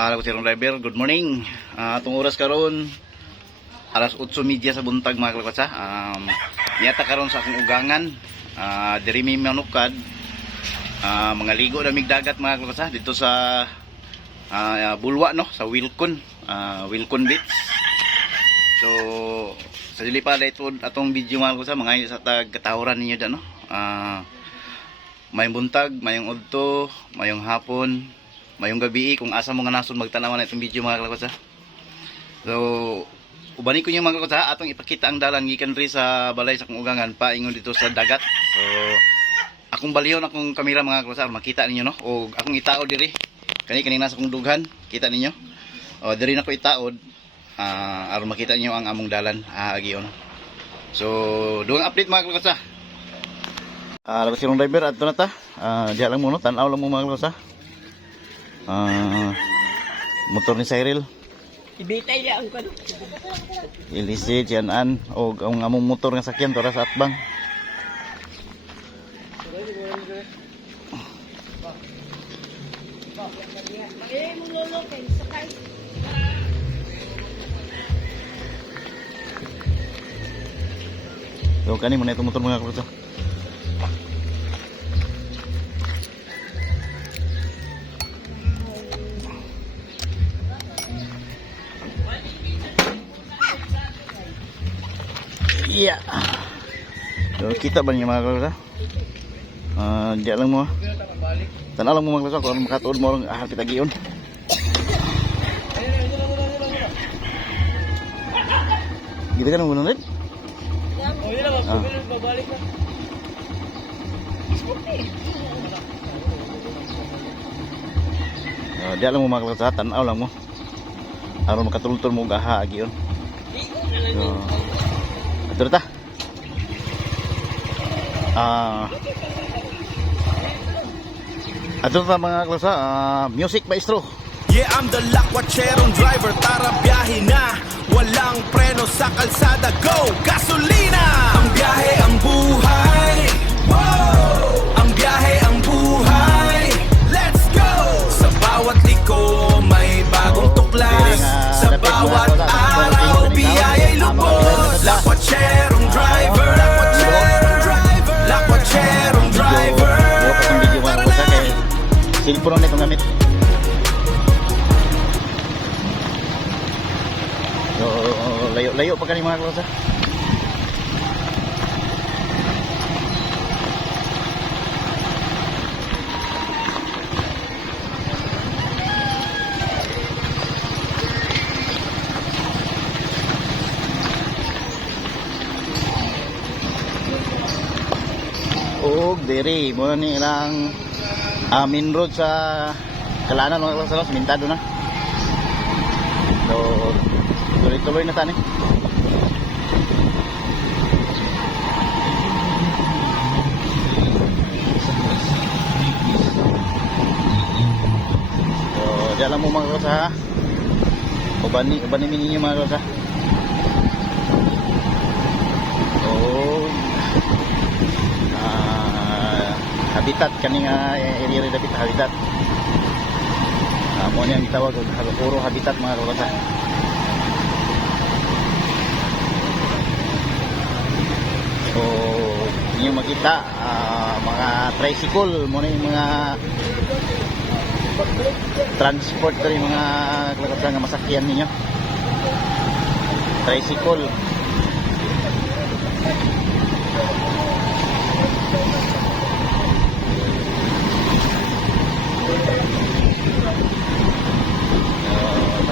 Ako si Ron Driver, good morning. Itong oras karon alas 8:30 sa buntag mga kalakotsa. Niyata karon sa akong ugangan. Diri mi manukad. Mga ligo na migdagat mga kalakotsa dito sa Bulwa no, sa Wilcon, Wilcon Beach. So sa dili pa ito atong video mga kalakotsa, mga sa tagkatahuran ninyo da no. Mayong buntag, mayong udto, mayong hapon, mayong gabi kung asa mo nga nasun magtanaw na itong video mga kalakotsa. So ubani ko yung mga kalakotsa atong ipakita ang dalan gikan ri sa balay sa akong ugangan paingon dito sa dagat. So akong balihon akong kamera mga kalakotsa makita ninyo no, o akong itao diri kanina sa akong dughan kita ninyo. O diri na ko itaod aron makita ninyo ang among dalan agion. So dugang update mga kalakotsa. Labas yung driver ato na ta. Diyan lang muna, tanaw lang mo mga kalakotsa. Motor ni Cyril. Ibitay niya ang kano. Ilisit yan an o ang among motor nga sakyan tora sa atbang. So kani mo na itong motor mga kalakotsa. Iya. So, kita ba niyo mga kalakotsa? Diyan lang mo. Tanaw lang mo mga kalakotsa kung makatuod mo lang kita giyon. Gitu kan muna rin? Oh, yun lang, babalik na. Diyan lang mo mga kalakotsa, tanaw lang mo. Aron makatultol mo gaha giyon. So, ito ta. Ito ta mga kalakotsa, music maestro. Yeah, I'm the lakwatserong driver, tara biyahe na. Walang preno sa kalsada, go! Gasolina! Ang biyahe, ang buhay. Wow! Ang biyahe, ang buhay. Let's go! Sa bawat liko, may bagong tuklas. Sa bawat araw, biyaya'y lubos. Lakwatserong driver. Lakwatserong driver. Silpon na itong gamit. So, layo-layo pa kani mga kalakotsa. O diri mo ni ilang main road sa Kalanan mga kalakotsa, mintado na. So tuloy-tuloy na tani. So, diyan lang mo mga kalakotsa ha. Ubani ninyo mga kalakotsa. So, habitat kaning area dapat habitat. Mo niyang tawag og puro habitat mga kalakotsa. So, inyo makita mga tricycle mo na yung mga transport rin mga kalakotsa nga masakyan ninyo. Tricycle.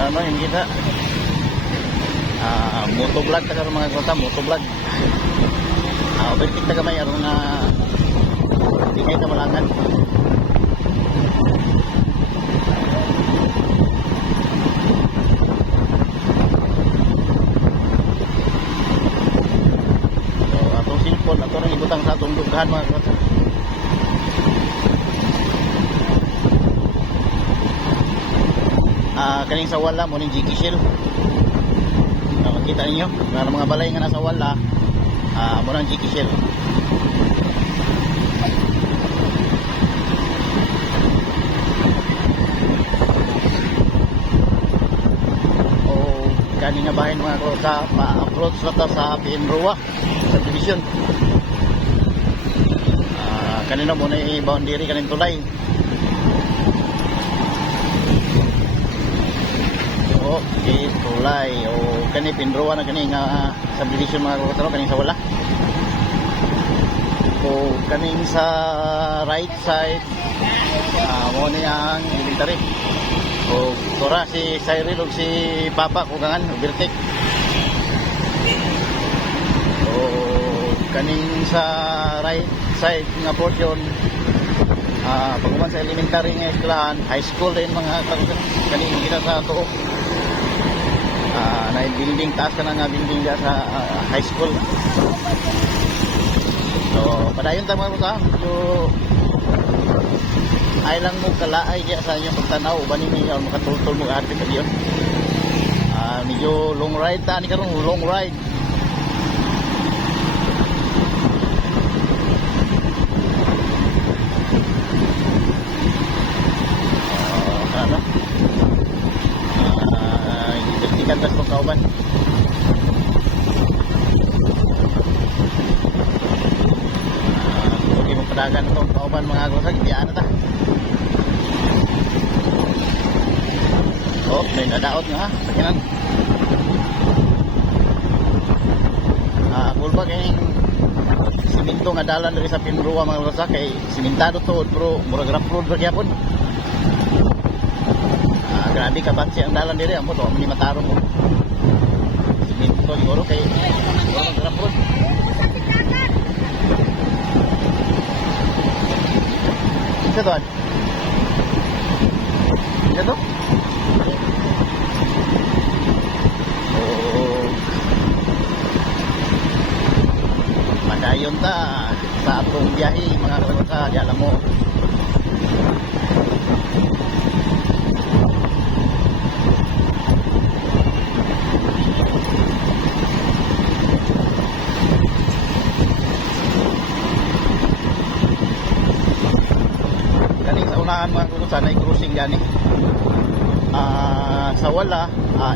Ano yung kita motovlog ta karon mga kalakotsa, motovlog. Overtake na kamay aron na hindi kayo kamalangan. So atong cellphone ato rin ibutang sa atong dughan mga kalakotsa. Kaning sa wala mo ning Jiki Shell. Makita ninyo na mga balay nga nasa wala mo nang Jiki Shell. kani nga bahin mga klosa, pa-approach na ta sa Pinrua subdivision. Kanina mo na i-boundary kanin tulay. Okay, tulay o kani Pinrua na kani nga subdivision mga klosa, kaning sa wala. So kaning sa right side mo ni ang elementary. O tora si Cyril ug si Papa kugangan overtake. So kaning sa right side nga portion pagkuman sa elementary nga eskwelahan, high school din mga karusan. Kaning kita sa tuo. Na building taas ka na nga building dia sa high school. So padayon ta mga karusan. So ay lang mo kalaay diya sa inyong pagtanaw uban ni makatultol mo arte ka diyon. Medyo long ride ta ni karon, long ride. Ano? Ikan tas kong kauban. Okay mo padagan itong kauban mga agosag, itiaan na ta. Oh, may nadaot nga ha, sakinan. Kulba kayong siminto nga dalan dari sa Pinrua mga agosag, kay simintado to, pero murag rough road ba gyapon. Grabe ka batsi ang dalan diri, amo to, minimataro mo. Siminto siguro kay siguro rough road. Isa doon? Isa to? Madayon ta sa atong biyahe mga kalabasa, di alam mo. Kaning sa unahan mga kalabasa na i-cruising gani. Sa wala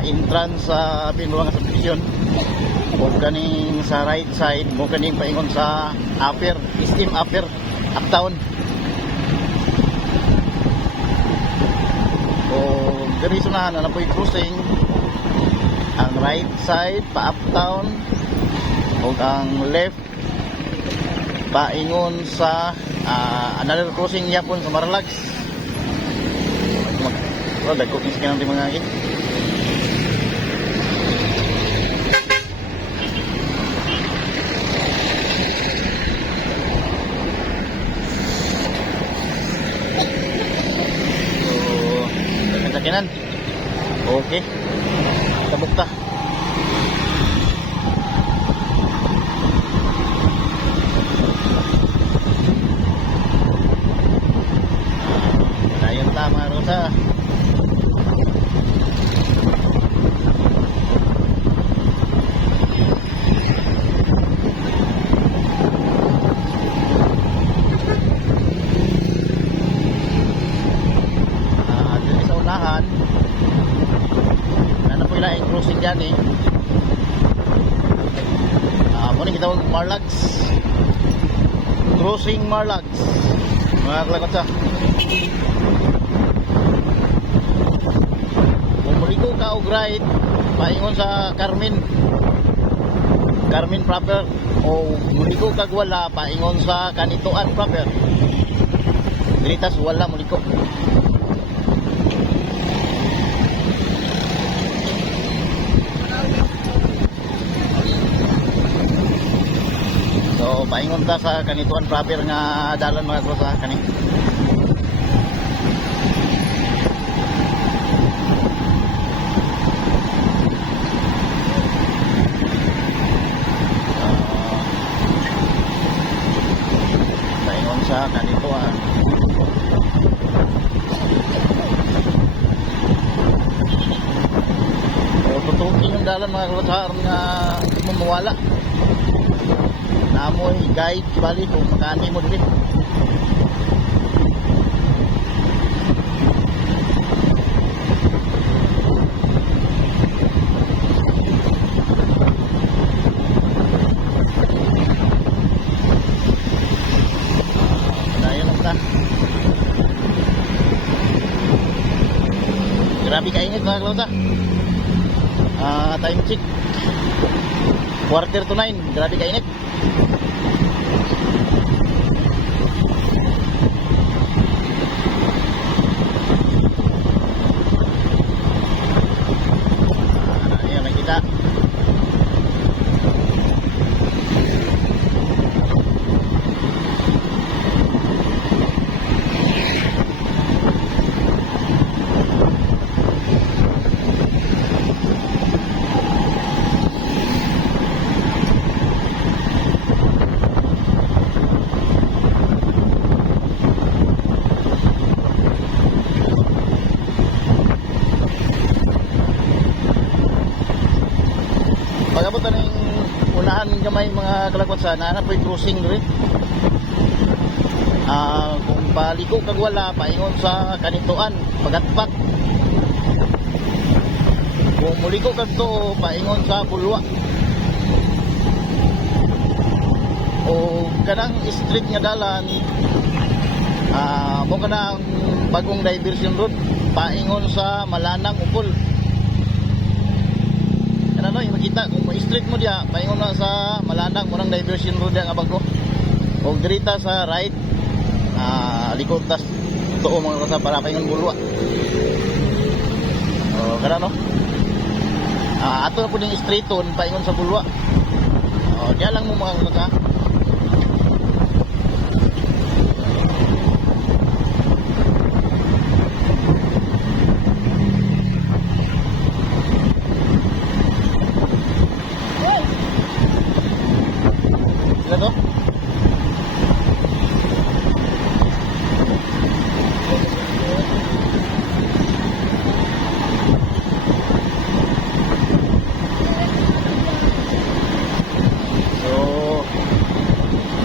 entrance sa Pinrua nga subdivision. Mo kaning sa right side, mo kaning paingon sa upper, steam upper, uptown. O diri sunahan na po'y cruising ang right side pa uptown o ang left paingon sa another cruising yapon sa Maralags. Well, dagkog is kanang mga ngit. Sakinan. Okay. Tabok ta. Dayon ta mga rosa. Ano po yung cruising dyan eh. Muna kita huwag Marlags. Cruising Marlags. Mga kalakot sa. Kung muli ko ka og right, paingon sa Carmen. Carmen proper. O muli ko kagwala, paingon sa Kanituan proper. Dilitas wala muli ko. So paingon ta sa Kanituan proper nga dalan mga krosa kani. Paingon sa Kanituan. O tutukin yung dalan mga krosa nga hindi mo mawala. Namoy guide bali kung makani mo din. mga kalota. Time check 8:45. Grabe kainit. Ayan, nakita. Pagabot na ng unahan gamay mga kalakotsa, naanap po yung cruising rin. Kung paliko kag wala, paingon sa kanituan, pagatpat. Kung muliko kag to, paingon sa bulwa. O kanang street nga dalan, mo kanang bagong diversion road, paingon sa Malanang Upol. Ano yung makita kung ma-street mo diya, paingon na sa Malanang, murang diversion road yang abang ko. O dirita sa right, likod tas tuo mga kasa para paingon bulwa. O kada no? Ato na po yung straighton, paingon sa bulwa. O diya lang mo mga kasa. Sila to?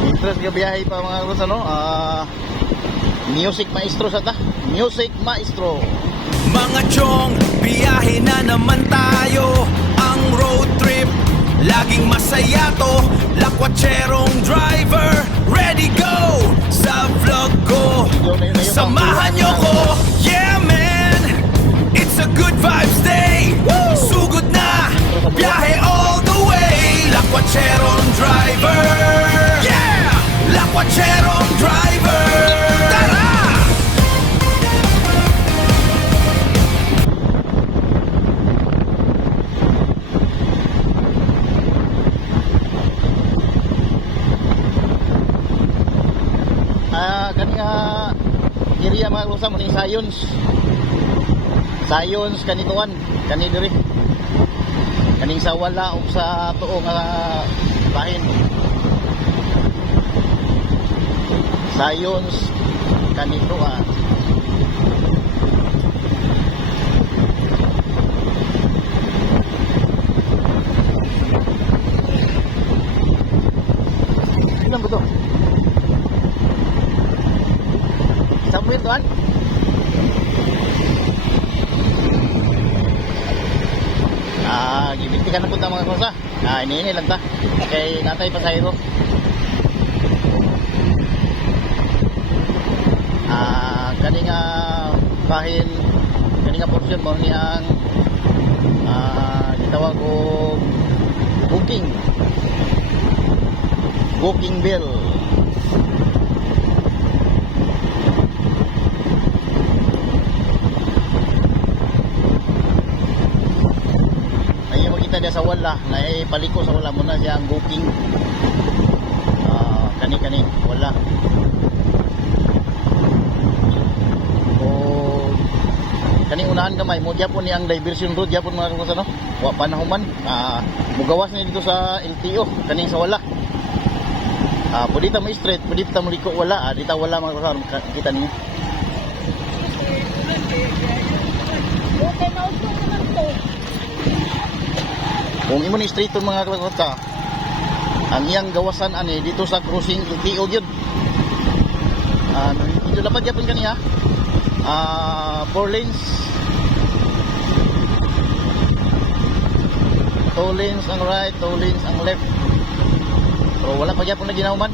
Interest ka biyahe pa mga kros ano? Music maestro sa ta. Music maestro. Mga chong, biyahe na naman tayo. Ang road trip, laging masaya to. Lakwatserong driver, ready go. Sa vlog ko, samahan nyo ko. Yeah man, it's a good vibes day. Sugod na, biyahe all the way. Lakwatserong driver, yeah! Lakwatserong driver, tara! Kanya area mga krusa mo ni Sayons kanituan kani diri kaning sa wala o sa tuo nga bahin. Sayons kanituan. Ilan ba to? Samuel tuan. Gibintikan na po ta mga krusa. Ini lang ta. Kay natay pasahero. Kaning bahin, kaning portion mo ni ang gitawag ko booking bill. Dia sa wala na paliko sa wala muna siya ang booking kani wala o kani unahan gamay mo gyapon ni ang diversion road gyapon mga kung ano wa panahuman mugawas ni dito sa LTO kani sa wala pwede ta mo straight pwede ta mo liko wala dita wala mga kung kita niyo. Okay na uso naman to. Kung imo ni straight mga kalakota, ang iyang gawasan ani dito sa cruising LTO gyud. Dito dapat gyapon kaniya. 4 lanes. 2 lanes ang right, 2 lanes ang left. Pero wala pa gyapon na ginahuman.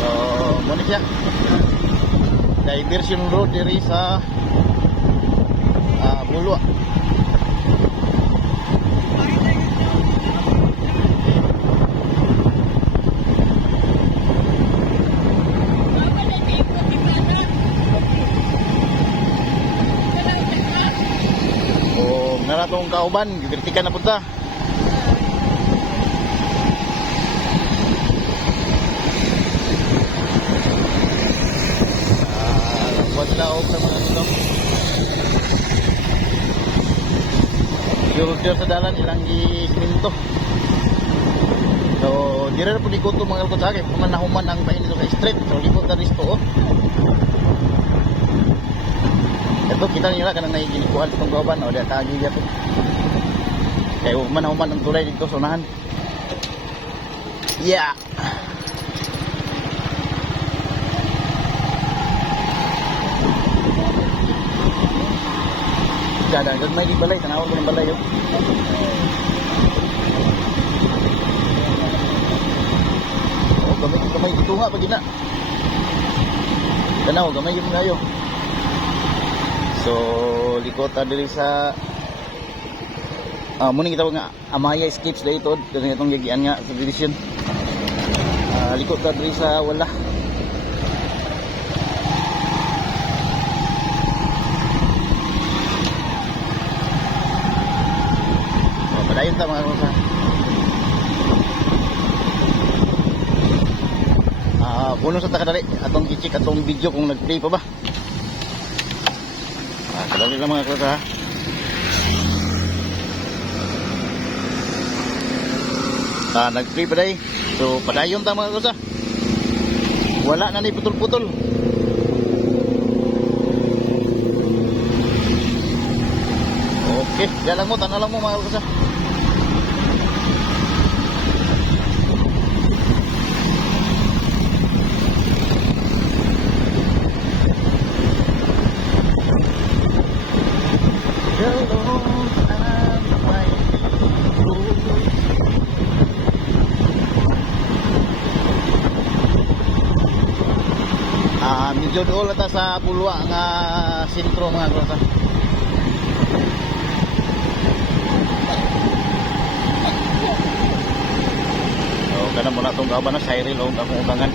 So, mo ni siya. diversion road diri sa Bulwa. O naratong kauban, gikritikan na punta. Buat sila og sa mga ito. Yung sa dalan ilang giminto. So, di rin po likod ito mga kalkot sa akin. Pumanahuman ang pain nito sa street. So, likod na risto. Ito, kita nila kanang naiginikuhan itong gawaban. O, diya tagi dito. Kaya pumanahuman ang tulay dito sa unahan. Yeah! Dadang may di balay, tanawag ko ng balay yun. Oh, gamay dito nga pag ina. Tanaw, gamay yun ngayon. So, likota dili sa muna kita nga Amaya Escapes na ito. Kasi itong yagian nga sa division. Likota dili sa wala. Padayon ta mga kamusa. Puno sa takadali atong i-check atong video kung nag-play pa ba. Kadali lang mga kamusa. Nag-play pa day. So padayon ta mga kamusa. Wala na ni putol-putol. Okay, jalan mo, tanah lang mo mga kamusa. Medyo doon lata sa Bulwa nga sentro mga kamusa. So kana mo na itong gaban na Cyril o akong utangan.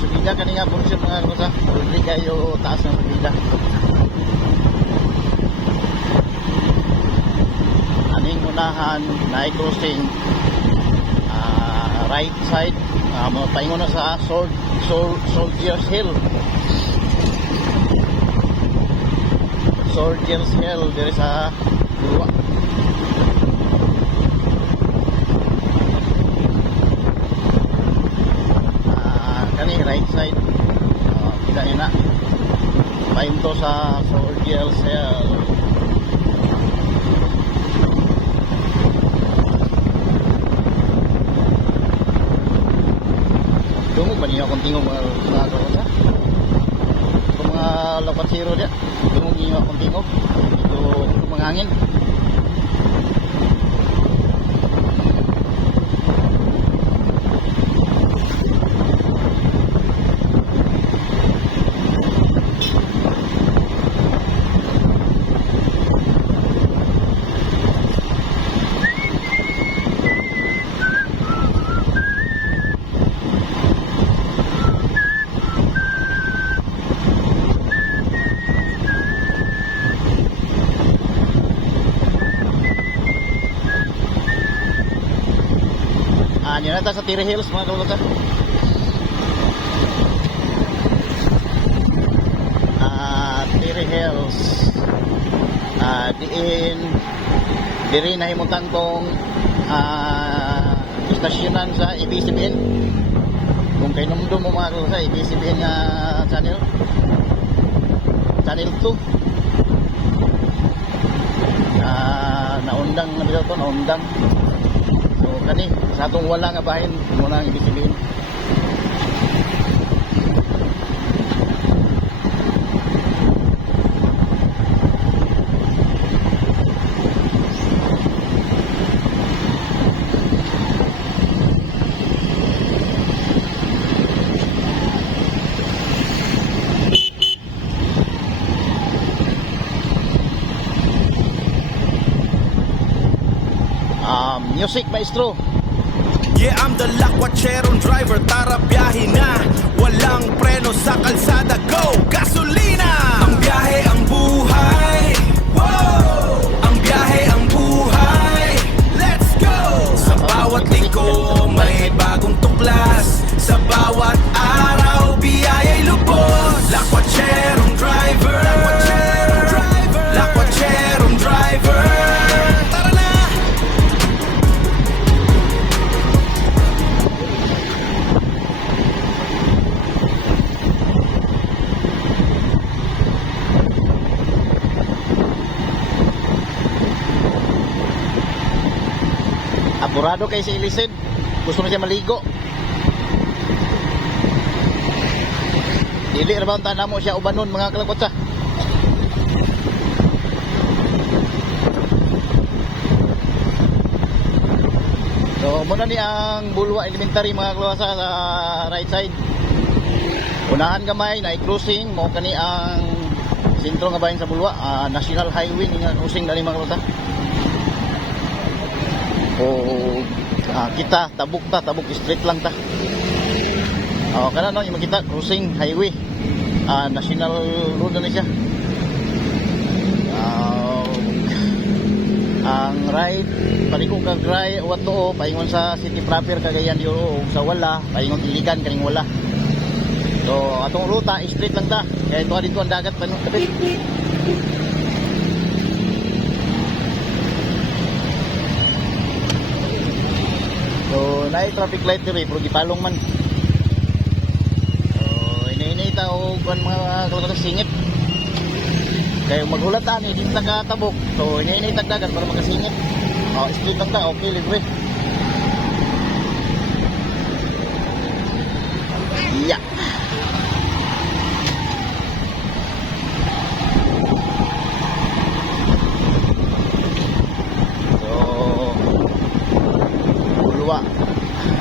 Subida kanina po siya mga kamusa. Hindi kayo taas ng subida. Aning unahan na crossing right side. Paingon na sa Soldiers Hill. Soldiers Hill diri sa Bulwa. Kani right side. Kita ina. Painto sa Soldiers Hill. Dumog ba niyo akong tingog mga kamusa? Kung mga lapatsiro dia, dumog niyo akong tingog. Ito mga hangin. Yan nata sa Tiri Hills mga kamusa. Tiri Hills. Diri nahimutan tong istasyonan sa ABS-CBN. Kung kayo numdum mo mga kamusa, ABS-CBN nga channel 2. Naundang na bitaw to, naundang. So kani sa atong wala nga bahin muna ang ibig sabihin. music maestro. Yeah, I'm the lakwatserong driver, tara biyahe na. Walang preno sa kalsada, go! Gasolina! Ang biyahe, ang buhay. Wow! Ang biyahe, ang buhay. Let's go! Sa bawat linggo, may bagong tuklas. Sa bawat araw, biyaya'y lubos. Lakwatserong driver. Lakwatserong driver. Lakwatserong driver. Tara na! Apurado kay si Ilisid. Gusto na siya maligo. Dili ra ba ang mo siya ubanon mga kalakotsa. So muna ni ang Bulwa Elementary mga kalakotsa sa right side. Unahan gamay na i-cruising mo kani ang sentro nga bahin sa Bulwa, National Highway nga cruising dali mga kalakotsa. O kita tabuk street lang ta. Kana no yung makita cruising highway, national road na siya. Ang right paliko kag right wato paingon sa city proper Cagayan de Oro sa wala paingon iligan kaning wala. So atong ruta straight lang ta kaya ito dito ang dagat panon tabi. So, naay traffic light diri pero gipalong man. So, ini tao kuan mga kalakotsa singit. Kaya maghulat ani dito ka tabok. So, ini tagdagan para makasingit. Street lang ta, okay libre. Yeah.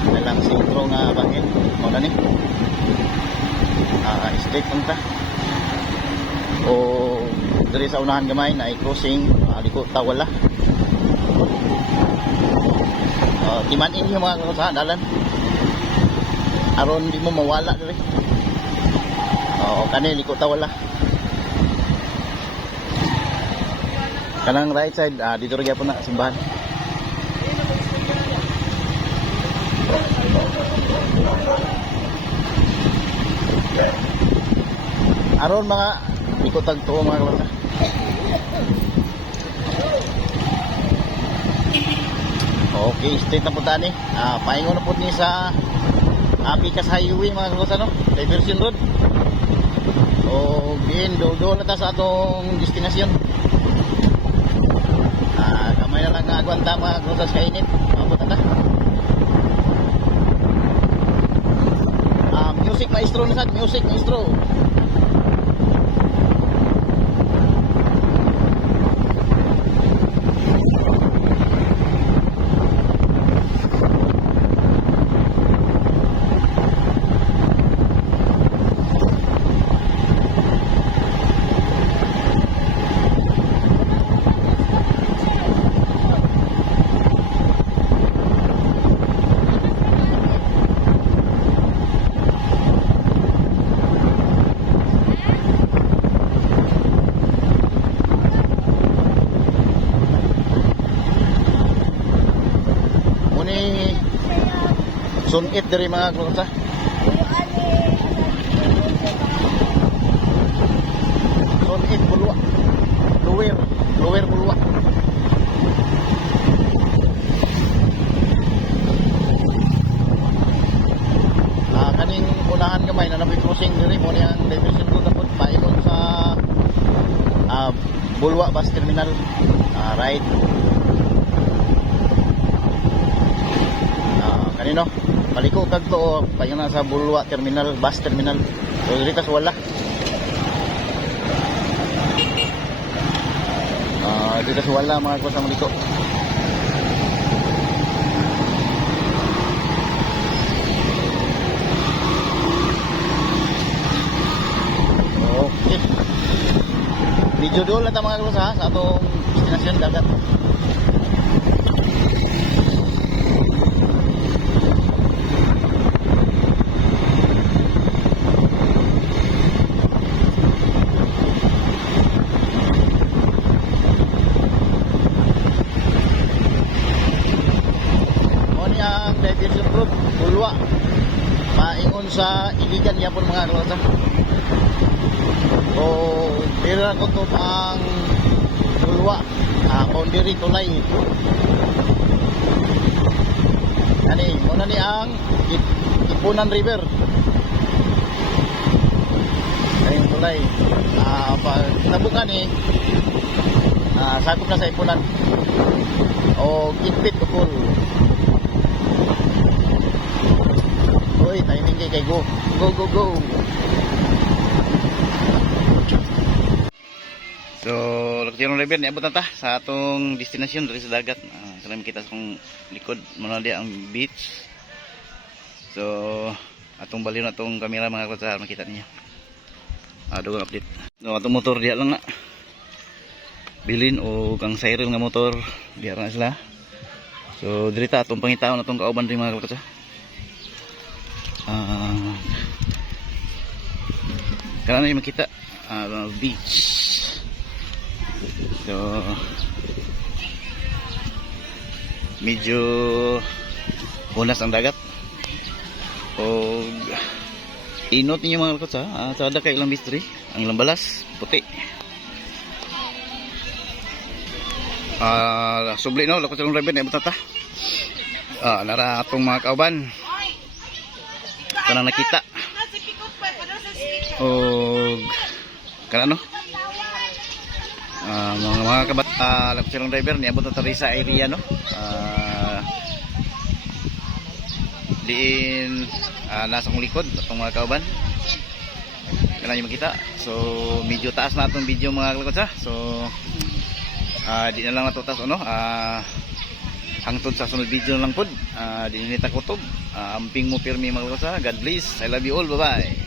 Dalang sentro nga bangin mo na ni straight punta o diri sa unahan gamay na i-crossing liko tawala timanin yung mga kalakotsa dalan aron di mo mawala diri kani liko tawala kanang right side dito rin po na simbahan. Aron mga ikot tagtuo mga kalakotsa. Okay, straight na punta ni. Paingon na po ni sa Picas Highway mga kalakotsa no. Diversion road. O bin do na ta sa atong destinasyon. Kamay na lang nga agwanta mga kalakotsa sa init. Mabot na ta. Music maestro na sad, music maestro. Sunit dari mga kalakotsa. Sunit Bulwa. Lower Bulwa. Kaning unahan gamay na nabi crossing diri mo ni ang diversion road tapos paikot sa Bulwa bus terminal. Right. Kanino? Paliko kag to payon na sa Bulwa terminal, bus terminal. So dito sa wala. Dito sa wala mga kalakotsa maliko. Okay. Video doon lang ta mga kalakotsa sa atong destinasyon dagat. gigan yapon mga kalaksa. So tira ko to pang dulwa, boundary tulay. Ani muna ni ang Ipunan River. Ayun tulay. Nabukan ni sakop na sa Ipunan. O Gitpit Ukol. Uy, timing kay go. Go, go, go. So, Laktirong River, niabot na ta sa atong destination dari sa dagat. Kailangan kita sa kong likod. Muna di ang beach. So, atong baliw na itong kamera mga kalaksa, makita niyo. Dugang update. So, atong motor diya lang na. Bilin o kang siren nga motor diya na sila. So, dirita atong pangitaon atong kauban rin mga kalaksa. Kailangan niyo makita beach. So, medyo unas ang dagat. O inot ninyo mga kalaksa, sa ada kay ilang mystery, ang ilang balas puti. Subli no, Laktirong River na ibutata. Nara atong mga kauban. Kanang nakita. O kana no? Mga kabat, Laktirong River niabot na tari sa area no. Diin nasa kong likod atong mga kauban. Kailangan nyo makita. So medyo taas na atong video mga kalaksa. So di na lang natutas ano. Hangtod sa sunod video na lang pod. Di nita kutob. Amping mo pirmi mga kalaksa. God bless. I love you all. Bye bye.